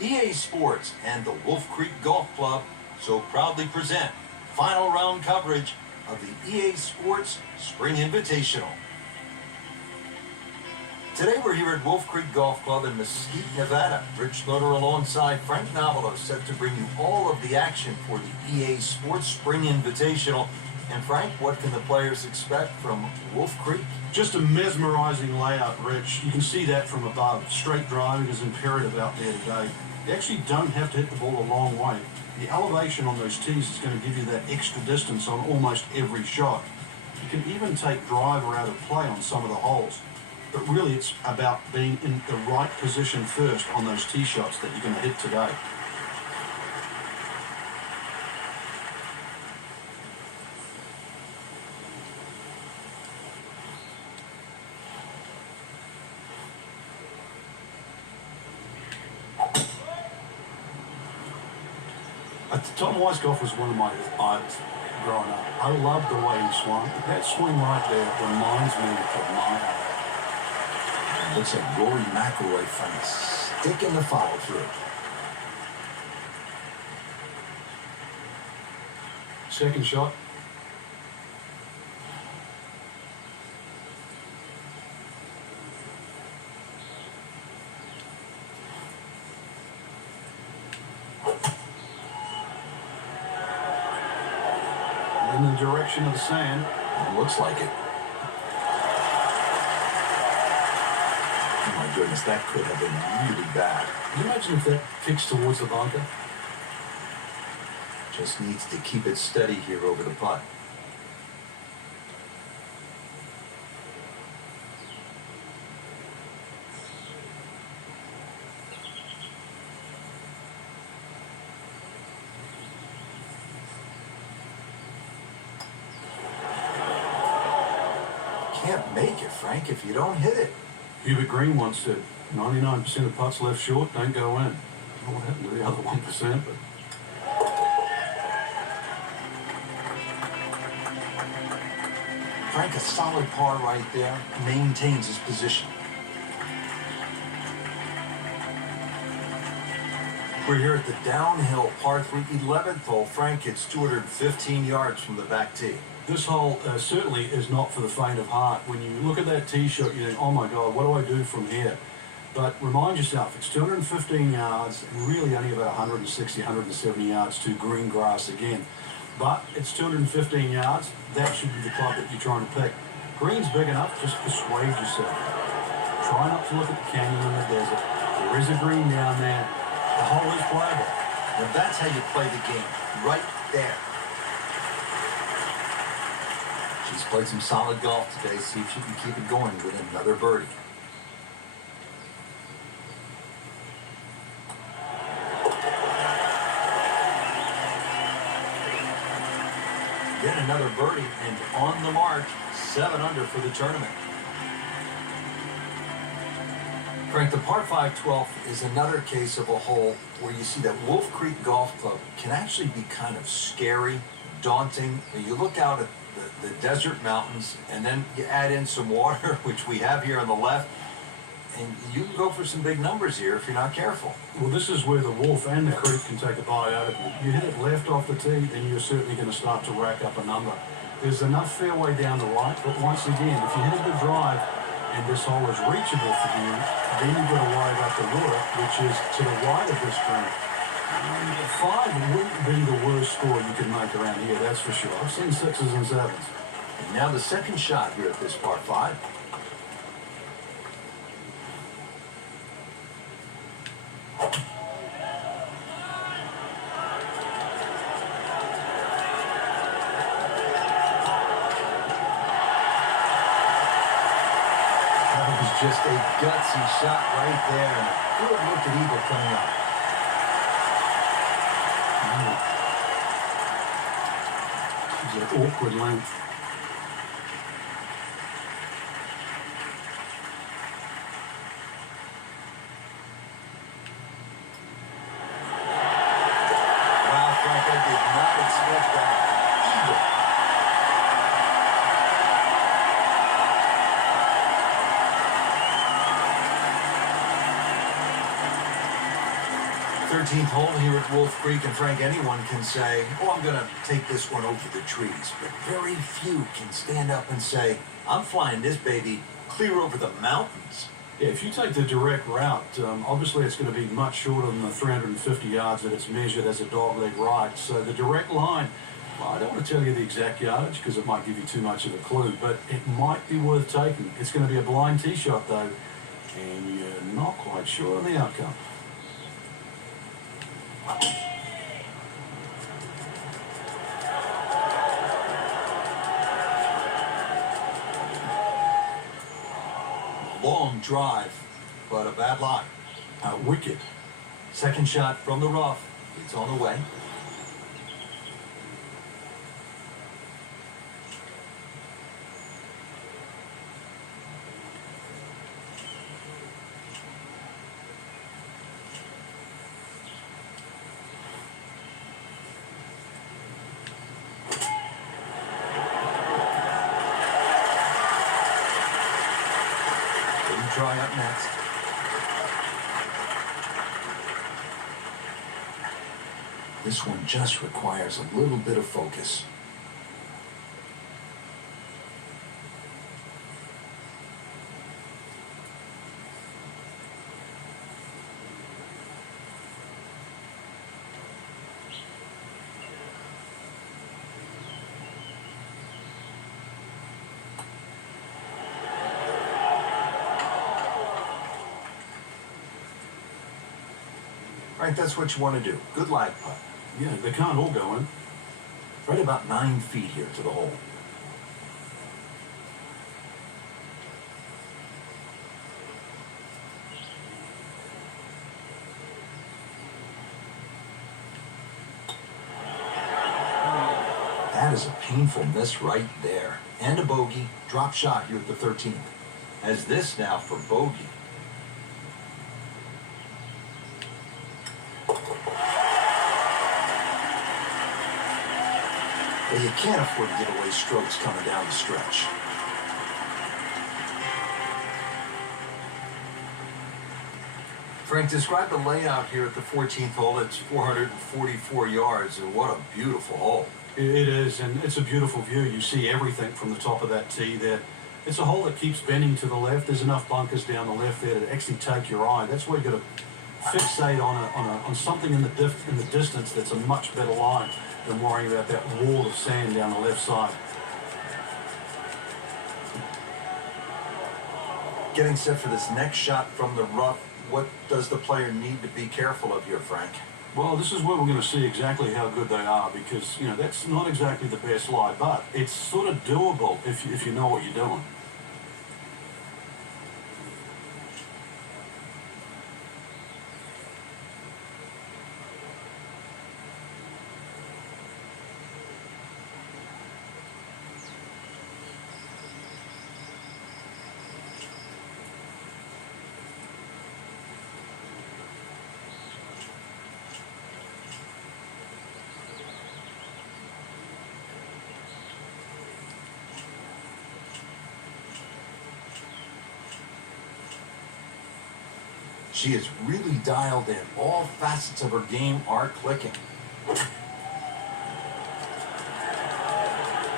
EA Sports and the Wolf Creek Golf Club so proudly present final round coverage of the EA Sports Spring Invitational. Today we're here at Wolf Creek Golf Club in Mesquite, Nevada. Rich Loader alongside Frank Novelos set to bring you all of the action for the EA Sports Spring Invitational. And Frank, what can the players expect from Wolf Creek? Just a mesmerizing layout, Rich. You can see that from above. Straight driving is imperative out there today. You actually don't have to hit the ball a long way. The elevation on those tees is going to give you that extra distance on almost every shot. You can even take driver out of play on some of the holes. But really it's about being in the right position first on those tee shots that you're going to hit today. Tom Weisskopf was one of my idols growing up. I loved the way he swung. That swing right there reminds me of my eye. Looks like Rory Mcilroy finally sticking the follow through. Second shot. In the direction of the sand. It looks like it. Oh my goodness, that could have been really bad. Can you imagine if that kicks towards the bunker? Just needs to keep it steady here over the putt. Can't make it, Frank, if you don't hit it. Hubert Green once said, 99% of putts left short don't go in. I don't know what happened to the other 1%, but... Frank, a solid par right there, maintains his position. We're here at the downhill par 3 11th hole. Frank, it's 215 yards from the back tee. This hole certainly is not for the faint of heart. When you look at that tee shot, you think, oh my God, what do I do from here? But remind yourself, it's 215 yards and really only about 160, 170 yards to green grass again. But it's 215 yards. That should be the club that you're trying to pick. Green's big enough, just persuade yourself. Try not to look at the canyon in the desert. There is a green down there. The hole is playable. Now that's how you play the game, right there. She's played some solid golf today. See if she can keep it going with another birdie. Get another birdie and on the mark, 7 under for the tournament. Frank, the par 5 12th is another case of a hole where you see that Wolf Creek Golf Club can actually be kind of scary, daunting. You look out at the desert mountains and then you add in some water, which we have here on the left, and you can go for some big numbers here if you're not careful. Well, this is where the Wolf and the Creek can take a bite out of you. You hit it left off the tee, and you're certainly going to start to rack up a number. There's enough fairway down the right, but once again, if you hit a good drive and this hole is reachable for you, then you've got to worry about the water, which is to the right of this green. 5 wouldn't be the worst score you can make around here, that's for sure. I've seen 6s and 7s. And now the second shot here at this par 5. That was just a gutsy shot right there. And a good look at eagle coming up. It's an awkward length. Wow, Frank, I did not expect that. Eagle. 13th hole here at Wolf Creek, and Frank, anyone can say, oh, I'm going to take this one over the trees, but very few can stand up and say, I'm flying this baby clear over the mountains. Yeah, if you take the direct route, obviously it's going to be much shorter than the 350 yards that it's measured as a dogleg ride. So the direct line, well, I don't want to tell you the exact yardage because it might give you too much of a clue, but it might be worth taking. It's going to be a blind tee shot though, and you're not quite sure on the outcome. Long drive, but a bad lie. Wicked. Second shot from the rough. It's on the way. Try up next. This one just requires a little bit of focus. Right, that's what you want to do. Good lag putt. Yeah, they can't all go in. Right about 9 feet here to the hole. That is a painful miss right there. And a bogey. Drop shot here at the 13th. As this now for bogey. Well, you can't afford to give away strokes coming down the stretch. Frank, describe the layout here at the 14th hole. It's 444 yards, and what a beautiful hole. It is, and it's a beautiful view. You see everything from the top of that tee there. It's a hole that keeps bending to the left. There's enough bunkers down the left there to actually take your eye. That's where you've got to fixate on something in the distance that's a much better line than worrying about that wall of sand down the left side. Getting set for this next shot from the rough, what does the player need to be careful of here, Frank? Well, this is where we're going to see exactly how good they are because, you know, that's not exactly the best lie, but it's sort of doable if you know what you're doing. She is really dialed in. All facets of her game are clicking.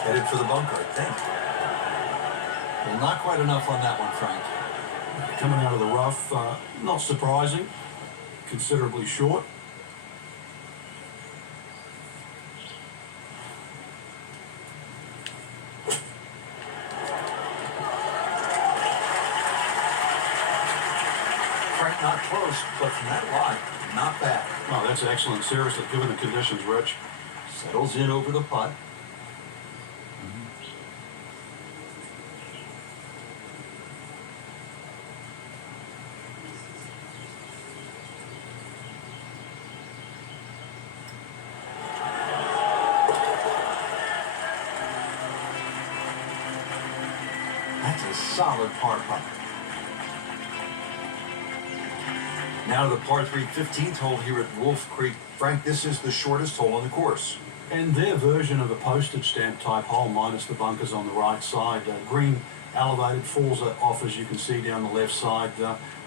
Headed for the bunker, I think. Well, not quite enough on that one, Frank. Coming out of the rough, not surprising, considerably short. Not close, but from that line, not bad. Oh, that's excellent. Seriously, given the conditions, Rich. Settles in over the putt. That's a solid par putt. Now to the par 3 15th hole here at Wolf Creek. Frank, this is the shortest hole on the course. And their version of a postage stamp type hole minus the bunkers on the right side. Green elevated, falls off as you can see down the left side.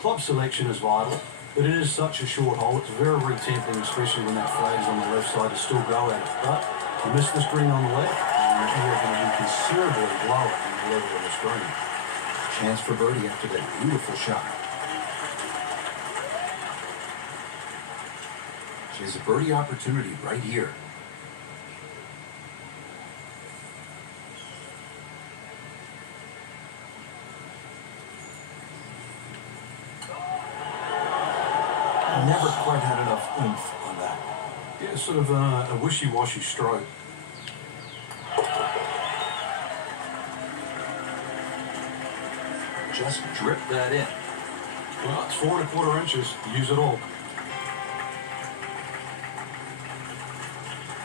Club selection is vital. But it is such a short hole. It's very, very tempting, especially when that flag's on the left side, to still go at it. But you miss this green on the left, and you're going to be considerably lower than the level of this green. Chance for birdie after that beautiful shot. She has a birdie opportunity right here. Never quite had enough oomph on that. Yeah, sort of a wishy-washy stroke. Just drip that in. Well, it's 4 1/4 inches. Use it all.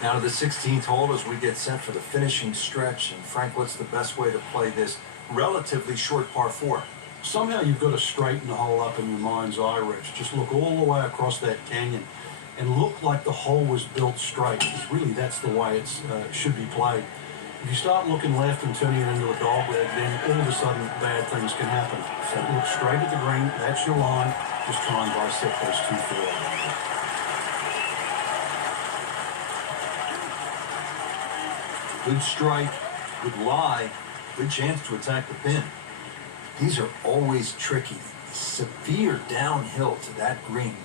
Now to the 16th hole as we get set for the finishing stretch. And Frank, what's the best way to play this relatively short par 4? Somehow you've got to straighten the hole up in your mind's eye, Rich. Just look all the way across that canyon and look like the hole was built straight. Because really, that's the way it should be played. If you start looking left and turning it into a dog leg, then all of a sudden bad things can happen. So look straight at the green. That's your line. Just try and dissect those 2 feet. Good strike, good lie, good chance to attack the pin. These are always tricky. Severe downhill to that green.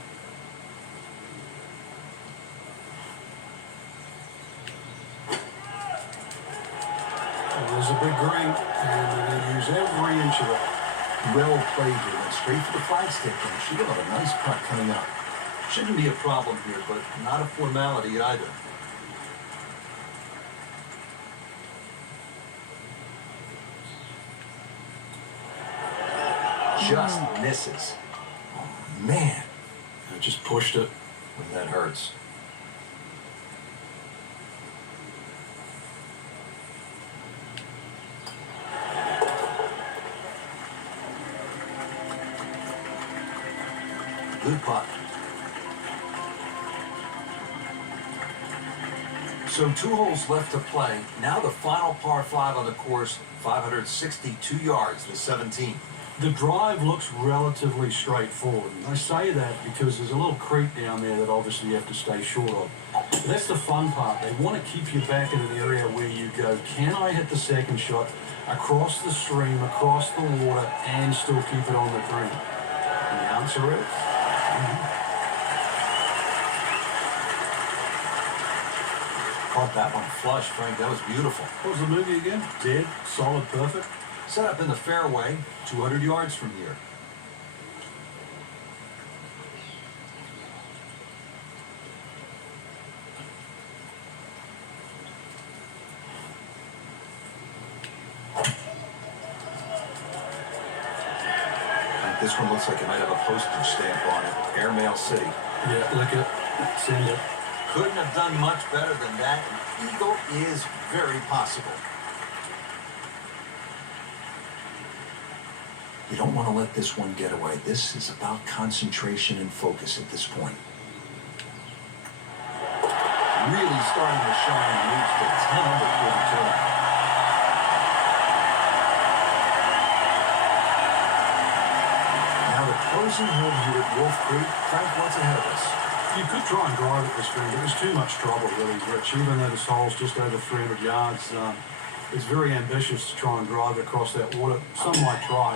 There's a big green, and they're going to use every inch of it. Well played here. Went straight for the flagstick, and she got a nice putt coming up. Shouldn't be a problem here, but not a formality either. Just misses. Oh, man. I just pushed it. That hurts. Good putt. So 2 holes left to play. Now the final par 5 on the course, 562 yards, the 17th. The drive looks relatively straightforward. And I say that because there's a little creek down there that obviously you have to stay short of. But that's the fun part. They want to keep you back in an area where you go, can I hit the second shot across the stream, across the water, and still keep it on the green? And the answer is... Caught that one flush, Frank. That was beautiful. What was the movie again? Dead, solid, perfect. Set up in the fairway, 200 yards from here. This one looks like it might have a postage stamp on it. Airmail City. Yeah, look it. Send it. Couldn't have done much better than that. An eagle is very possible. You don't want to let this one get away. This is about concentration and focus at this point. Really starting to shine and reach the 10 under 42. Now the closing hole here at Wolf Creek. Frank, what's ahead of us? You could try and drive it this green, but there's too much trouble, really, Rich. Even though this hole's just over 300 yards, it's very ambitious to try and drive it across that water. Some might try.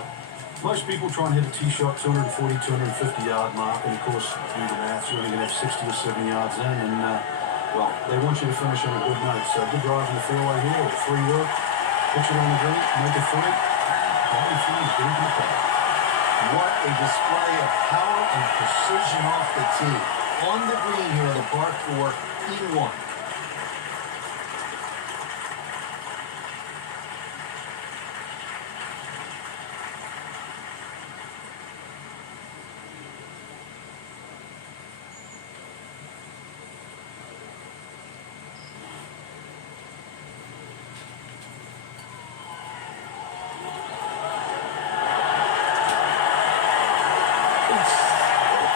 Most people try and hit a tee shot 240, 250 yard mark, and of course, do the maths, you're only going to have 60 or 70 yards in, and well, they want you to finish on a good note. So good drive in the fairway here, with free work, pitch it on the green, make it free. What a display of power and precision off the tee. On the green here on the par 4, E1.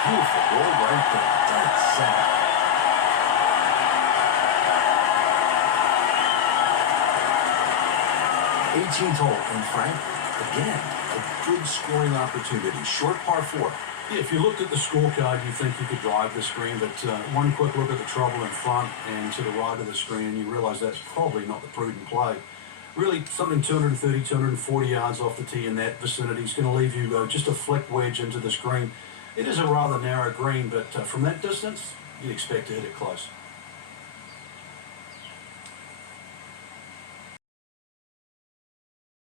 Beautiful ball right there. Dead center. 18th hole, and Frank, again, a good scoring opportunity. Short par 4. Yeah, if you looked at the scorecard, you think you could drive this green, but one quick look at the trouble in front and to the right of the screen, and you realise that's probably not the prudent play. Really, something 230, 240 yards off the tee in that vicinity is going to leave you just a flick wedge into this green. It is a rather narrow green, but from that distance, you'd expect to hit it close.